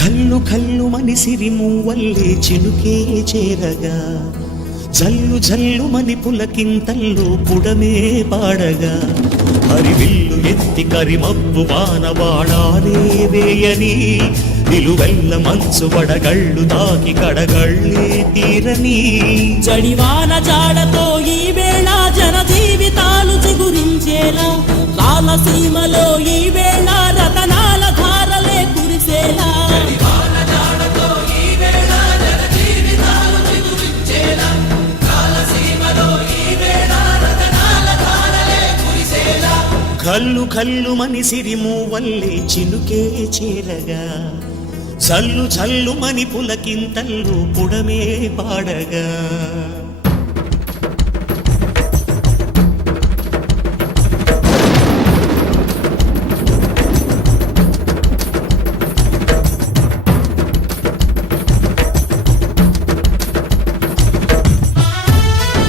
కల్లు కల్లు మని సిరిమూవల్లే చినుకే చేరగా జల్లు జల్లు మని పులకింతల్లో పుడమే పాడగా హరివిల్లు ఎత్తి కరిమబ్బు వానవాడాలే వేయని నిలువెల్ల మంచు వడగళ్ళు తాకి కడగళ్ళే తీరని జడివాన జాడతో ఈ వేళ జన జీవితాలు చిగురించేలా రాలసీమలో ఈ వేళ రతనాల ధారలే కురిసేలా కల్లు కల్లు మని సిరిమూవల్లే చినుకే చేరగా జల్లు జల్లు మని పులకింతల్లు పుడమే పాడగా